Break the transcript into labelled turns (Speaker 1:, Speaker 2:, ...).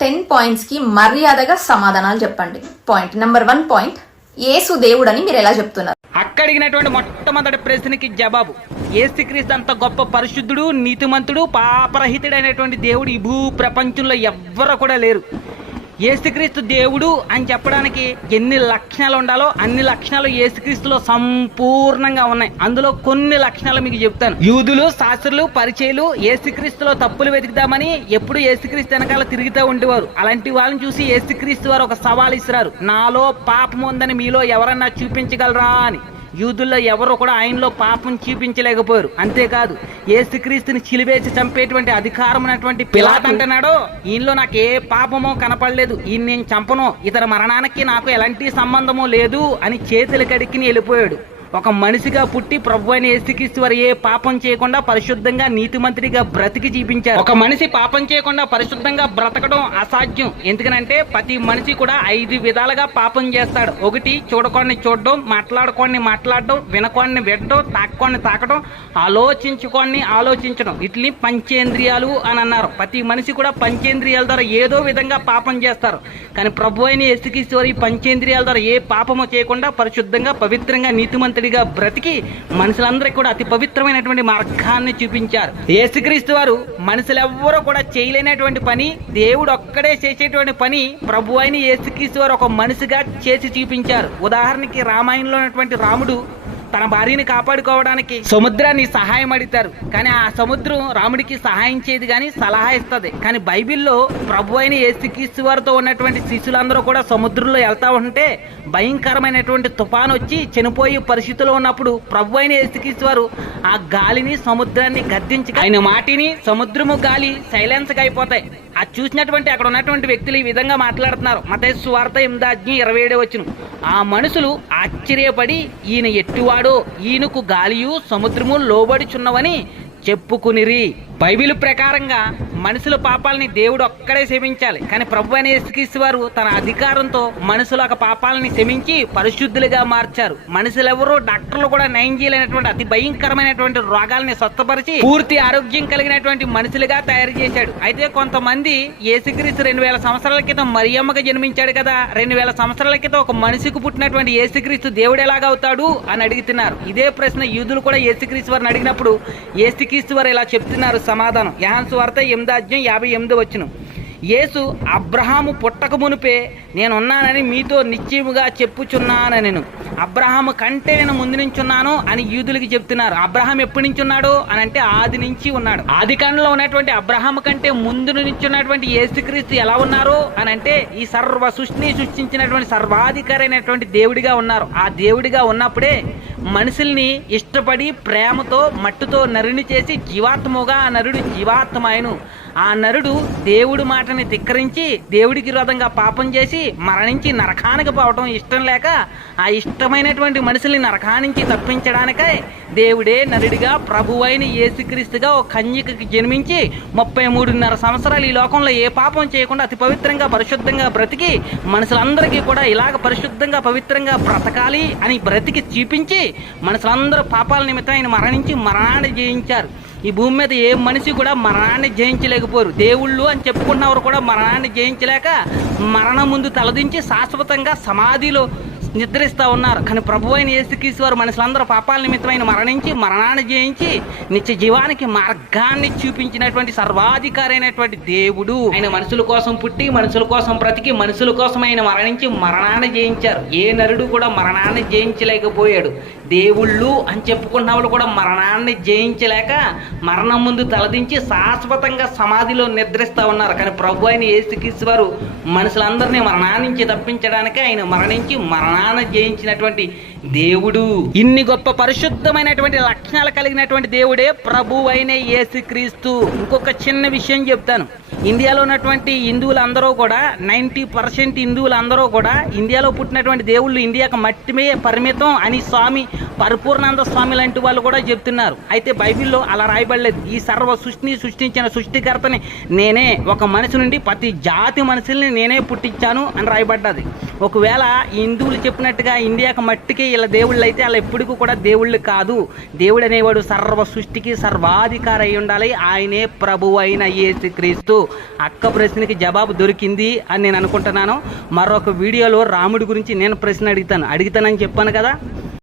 Speaker 1: Ten పాయింట్స్కి మర్యాదగా సమాధానాలు చెప్పండి. పాయింట్ నెంబర్ వన్ పాయింట్ ఏసు దేవుడు అని మీరు ఎలా చెప్తున్నారు?
Speaker 2: అక్కడిగినటువంటి మొట్టమొదటి ప్రశ్నకి జవాబు. ఏసుక్రీస్తు అంత గొప్ప పరిశుద్ధుడు నీతిమంతుడు పాపరహితుడైనటువంటి దేవుడు ఈ భూ ప్రపంచంలో ఎవ్వరు కూడా లేరు. ఏసుక్రీస్తు దేవుడు అని చెప్పడానికి ఎన్ని లక్షణాలు ఉండాలో అన్ని లక్షణాలు ఏసుక్రీస్తులో సంపూర్ణంగా ఉన్నాయి. అందులో కొన్ని లక్షణాలు మీకు చెప్తాను. యూదులు శాస్త్రులు పరిచయలు ఏసుక్రీస్తులో తప్పులు వెతుకుదామని ఎప్పుడు ఏసుక్రీస్తు వెనకాల తిరుగుతూ ఉండేవారు. అలాంటి వాళ్ళని చూసి ఏసుక్రీస్తు వారు ఒక సవాల్ ఇస్తున్నారు నాలో పాపం ఉందని మీలో ఎవరన్నా చూపించగలరా? అని. యూదుల్లో ఎవరు కూడా ఆయనలో పాపం చూపించలేకపోయారు అంతేకాదు ఏసుక్రీస్తుని చిలివేసి చంపేటువంటి అధికారం ఉన్నటువంటి పిలాత్ అంటున్నాడు ఈయనలో నాకు ఏ పాపమో కనపడలేదు. ఈయన నేను చంపను. ఇతర మరణానికి నాకు ఎలాంటి సంబంధము లేదు అని చేతులు కడిక్కిని వెళ్ళిపోయాడు. ఒక మనిషిగా పుట్టి ప్రభు అని ఏసుక్రీస్తు వారు ఏ పాపం చేయకుండా పరిశుద్ధంగా నీతిమంత్రిగా బ్రతికి చూపించారు ఒక మనిషి పాపం చేయకుండా పరిశుద్ధంగా బ్రతకడం అసాధ్యం. ఎందుకనంటే ప్రతి మనిషి కూడా ఐదు విధాలుగా పాపం చేస్తాడు. ఒకటి చూడకోని చూడడం మాట్లాడుకోని మాట్లాడడం వినకోని వినడం తాక్కోని తాకడం ఆలోచించుకోని ఆలోచించడం. వీటిని పంచేంద్రియాలు అని అన్నారు. ప్రతి మనిషి కూడా పంచేంద్రియాల ద్వారా ఏదో విధంగా పాపం చేస్తారు. కానీ ప్రభు అయిన ఎసుకిస్తూ పంచేంద్రియాల ద్వారా ఏ పాపము చేయకుండా పరిశుద్ధంగా పవిత్రంగా నీతిమంతుడిగా బ్రతికి మనుషులందరికీ కూడా అతి పవిత్రమైనటువంటి మార్గాన్ని చూపించారు. యేసుక్రీస్తు వారు మనుషులెవ్వరూ కూడా చేయలేనటువంటి పని దేవుడు ఒక్కడే చేసేటువంటి పని ప్రభు అయిన యేసుక్రీస్తు వారు ఒక మనిషిగా చేసి చూపించారు. ఉదాహరణకి రామాయణంలో ఉన్నటువంటి రాముడు తన భార్యని కాపాడుకోవడానికి సముద్రాన్ని సహాయం అడిగారు కానీ ఆ సముద్రం రాముడికి సహాయం చేయదు కానీ సలహా ఇస్తుంది. కానీ బైబిల్లో ప్రభు అయిన ఏసుక్రీస్తు వారితో ఉన్నటువంటి శిష్యులందరూ కూడా సముద్రంలో వెళ్తా ఉంటే భయంకరమైనటువంటి తుఫాన్ వచ్చి చనిపోయే పరిస్థితిలో ఉన్నప్పుడు ప్రభు అయిన ఏసుక్రీస్తు వారు ఆ గాలిని సముద్రాన్ని గద్దించి ఆయన మాటిని సముద్రము గాలి సైలెన్స్గా అయిపోతాయి. అది చూసినటువంటి అక్కడ ఉన్నటువంటి వ్యక్తులు ఈ విధంగా మాట్లాడుతున్నారు. మతేసు వార్త ఎనిమిదాజ్ఞ ఇరవై ఏడే వచ్చిన ఆ మనుషులు ఆశ్చర్యపడి ఈయన ఎట్టివాడు ఈయనకు గాలియు సముద్రము లోబడిచున్నవని చెప్పుకునిరి బైబిల్ ప్రకారంగా మనుషుల పాపాలని దేవుడు ఒక్కడే క్షమించాలి. కానీ ప్రభు అనే వారు తన అధికారంతో మనుషుల ఒక పాపాలని క్షమించి పరిశుద్ధులుగా మార్చారు. మనుషులెవరూ డాక్టర్లు కూడా నయం చేయలేనటువంటి అతి భయంకరమైనటువంటి రోగాల్ని స్వస్థపరిచి పూర్తి ఆరోగ్యం కలిగినటువంటి మనుషులుగా తయారు చేశాడు. అయితే కొంతమంది ఏసుక్రీస్తు రెండు వేల సంవత్సరాల క్రితం మరియమ్మగా జన్మించాడు కదా. రెండు వేల సంవత్సరాల క్రితం ఒక మనిషికి పుట్టినటువంటి ఏసుక్రీస్తు దేవుడు ఎలాగవుతాడు అని అడుగుతున్నారు. ఇదే ప్రశ్న యూదులు కూడా ఏసుక్రీస్తు వారిని అడిగినప్పుడు ఏసుక్రీస్తు వారు ఇలా చెప్తున్నారు సమాధానం. యహాన్సు వార్త ఎనిమిదాజ్యం యాభై ఎనిమిది వచ్చిన యేసు అబ్రహాము పుట్టక మునిపే నేనున్నానని మీతో నిశ్చయముగా చెప్పుచున్నాను నేను. అబ్రహాము కంటే నేను ముందు నుంచి ఉన్నాను అని యూదులకి చెప్తున్నారు. అబ్రహాం ఎప్పటి నుంచి ఉన్నాడు అని అంటే ఆది నుంచి ఉన్నాడు. ఆది కాలంలో ఉన్నటువంటి అబ్రహాం కంటే ముందు నుంచి ఉన్నటువంటి యేసుక్రీస్తు ఎలా ఉన్నారు అని అంటే ఈ సర్వ సృష్టిని సృష్టించినటువంటి సర్వాధికారైనటువంటి దేవుడిగా ఉన్నారు. ఆ దేవుడిగా ఉన్నప్పుడే మనుషుల్ని ఇష్టపడి ప్రేమతో మట్టుతో నరుని చేసి జీవాత్మగా ఆ నరుడు జీవాత్మాయను ఆ నరుడు దేవుడి మాటని ధిక్కరించి దేవుడికి విరోధంగా పాపం చేసి మరణించి నరకానికి పోవటం ఇష్టం లేక ఆ ఇష్టమైనటువంటి మనుషుల్ని నరకానికి తప్పించడానికై దేవుడే నరుడిగా ప్రభువైన యేసుక్రీస్తుగా ఒక కన్యకకి జన్మించి ముప్పై మూడున్నర సంవత్సరాలు ఈ లోకంలో ఏ పాపం చేయకుండా అతి పవిత్రంగా పరిశుద్ధంగా బ్రతికి మనుషులందరికీ కూడా ఇలాగ పరిశుద్ధంగా పవిత్రంగా బ్రతకాలి అని బ్రతికి చూపించి మనుషులందరూ పాపాల నిమిత్తం ఆయన మరణించి మరణాన్ని జయించారు. ఈ భూమి మీద ఏ మనిషి కూడా మరణాన్ని జయించలేకపోరు. దేవుళ్ళు అని చెప్పుకున్నవారు కూడా మరణాన్ని జయించలేక మరణం ముందు తలదించి శాశ్వతంగా సమాధిలో నిద్రిస్తూ ఉన్నారు. కానీ ప్రభు అయిన యేసుక్రీశ్వరు మనుషులందరూ పాపాల నిమిత్తమైన మరణించి మరణాన్ని జయించి నిత్య జీవానికి మార్గాన్ని చూపించినటువంటి సర్వాధికారి అయినటువంటి దేవుడు. ఆయన మనుషుల కోసం పుట్టి మనుషుల కోసం బ్రతికి మనుషుల కోసం ఆయన మరణించి మరణాన్ని జయించారు. ఏ నరుడు కూడా మరణాన్ని జయించలేకపోయాడు. దేవుళ్ళు అని చెప్పుకున్న వాళ్ళు కూడా మరణాన్ని జయించలేక మరణం ముందు తలదించి శాశ్వతంగా సమాధిలో నిద్రిస్తూ ఉన్నారు. కానీ ప్రభు అయిన యేసుక్రీశ్వరు మనుషులందరినీ మరణానికి తప్పించడానికి ఆయన మరణించి మరణాన్ని జయించినటువంటి దేవుడు. ఇన్ని గొప్ప పరిశుద్ధమైనటువంటి లక్షణాలు కలిగినటువంటి దేవుడే ప్రభు అయిన యేసుక్రీస్తు. ఇంకొక చిన్న విషయం చెప్తాను. ఇండియాలో ఉన్నటువంటి హిందువులందరూ కూడా నైంటీ పర్సెంట్ హిందువులందరూ కూడా ఇండియాలో పుట్టినటువంటి దేవుళ్ళు ఇండియాకు మట్టిమే పరిమితం అని స్వామి పరిపూర్ణానంద స్వామి లాంటి వాళ్ళు కూడా చెప్తున్నారు. అయితే బైబిల్లో అలా రాయబడలేదు. ఈ సర్వ సృష్టిని సృష్టించిన సృష్టికర్తని నేనే ఒక మనిషి నుండి ప్రతి జాతి మనుషుల్ని నేనే పుట్టించాను అని రాయబడ్డది. ఒకవేళ హిందువులు చెప్పినట్టుగా ఇండియాకు మట్టికి ఇలా దేవుళ్ళు అయితే అలా ఎప్పటికీ కూడా దేవుళ్ళు కాదు. దేవుడు అనేవాడు సర్వ సృష్టికి సర్వాధికారి అయి ఉండాలి. ఆయనే ప్రభు అయిన యేసుక్రీస్తు. అక్క ప్రశ్నకి జవాబు దొరికింది అని నేను అనుకుంటున్నాను. మరొక వీడియోలో రాముడి గురించి నేను ప్రశ్న అడుగుతాను. అడుగుతానని చెప్పాను కదా.